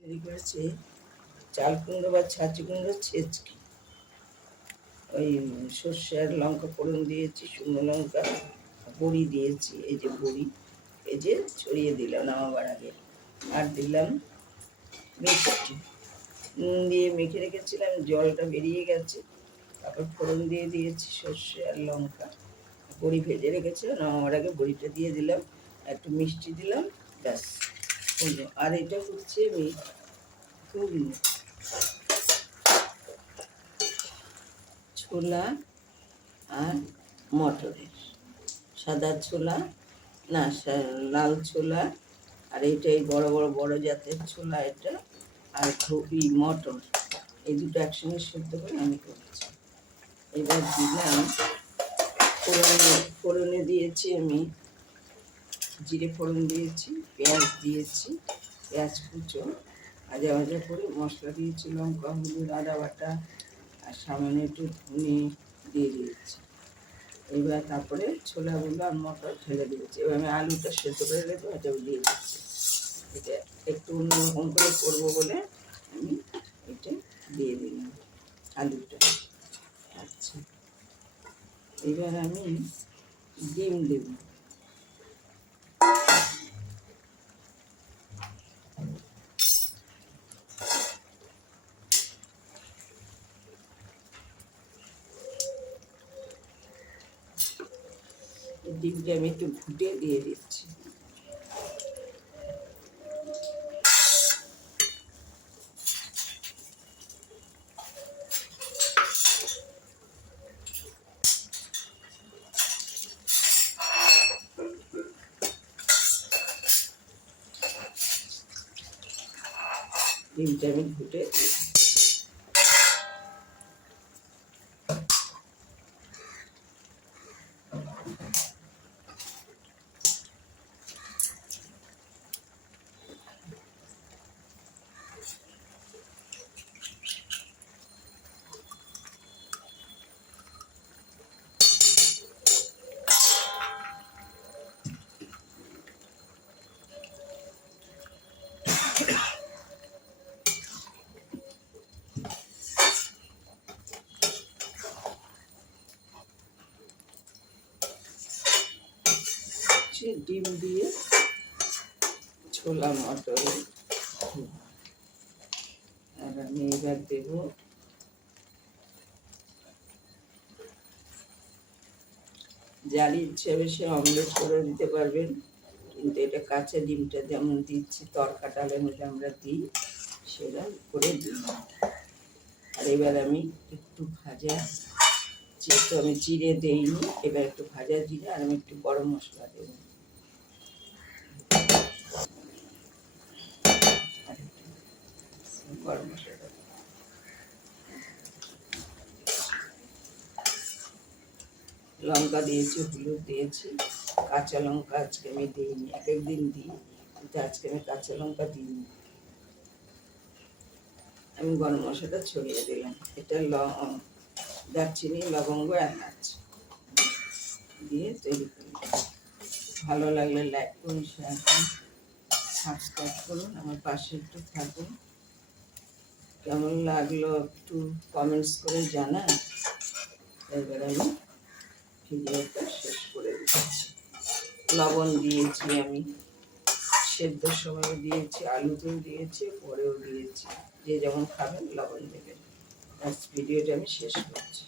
তৈরি করেছি চাল কুমড়ো বা ছাঁচি কুমড়োর ছেঁচকি। ওই সর্ষে আর লঙ্কা ফোড়ন দিয়েছি, শুকনো লঙ্কা, বড়ি দিয়েছি, এই যে বড়ি, এই যে ছড়িয়ে দিলাম নামাবার আগে। আর দিলাম মিষ্টি, নুন দিয়ে মেখে রেখেছিলাম, জলটা বেরিয়ে গেছে। তারপর ফোড়ন দিয়ে দিয়েছি সর্ষে আর লঙ্কা, বড়ি ভেজে রেখেছিলাম, নামাবার আগে বড়িটা দিয়ে দিলাম, একটু মিষ্টি দিলাম, ব্যাস হলো। আর এটা করছি আমি ঘুগনি, ছোলা আর মটরের, সাদা ছোলা না, লাল ছোলা, আর এইটাই বড় বড় বড় জাতের ছোলা এটা, আর খুবই মটর, এই দুটো একসঙ্গে সেদ্ধ করে আমি করছি। এবার দিলাম ফোড়নে দিয়েছি আমি জিরে ফোড়ন দিয়েছি, পেঁয়াজ দিয়েছি, পেঁয়াজ কুচো ভাজা ভাজা করে মশলা দিয়েছি, লঙ্কা, হলুদ, আদা বাটা আর সামান্য একটু ধনে দিয়ে দিয়েছি। এবার তারপরে ছোলাগুলো আর মটর ঢেলে দিয়েছি। এবার আমি আলুটা সেদ্ধ করে রেখে এটা দিয়ে দিচ্ছি। এটা একটু অন্যরকম করে করবো বলে আমি এটা দিয়ে দিলাম আলুটা। আচ্ছা, এবার আমি ডিম দেব। ডিমটা আমি একটু ঘুটে দিয়ে দিচ্ছি। ডিমটা আমি ঘুটে ডিম দিয়ে ছোলা মটর। আর আমি এবার দেব যার ইচ্ছে বেশি অমলেট করে দিতে পারবেন, কিন্তু এটা কাঁচা ডিমটা যেমন দিচ্ছি তরকা ডালের মধ্যে আমরা দিই, সেটা করে দিই। আর এবার আমি একটু ভাজা, যেহেতু আমি জিরে দেইনি, এবার একটু ভাজা জিরে আর আমি একটু গরম মশলা দেবো। গরম মশলা, লঙ্কা দিয়েছি, হলুদ দিয়েছি, কাঁচা লঙ্কা আজকে আমি দিইনি, এক একদিন দিই, কিন্তু আজকে আমি কাঁচা লঙ্কা দিইনি। আমি গরম মশলাটা ছড়িয়ে দিলাম, এটা দারচিনি, লবঙ্গ, এলাচ দিয়ে তৈরি করি। ভালো লাগলে লাইক করুন, শেয়ার করুন, সাবস্ক্রাইব করুন, আমার পাশে একটু থাকুন। কেমন লাগলো একটু কমেন্টস করে জানান। এবার আমি ভিডিওটা শেষ করে দিচ্ছি। লবণ দিয়েছি আমি, সেদ্ধর সময় দিয়েছি, আলুতেও দিয়েছি, পরেও দিয়েছি, যে যেমন খাবেন লবণ দেবেন। ভিডিওটা আমি শেষ করছি।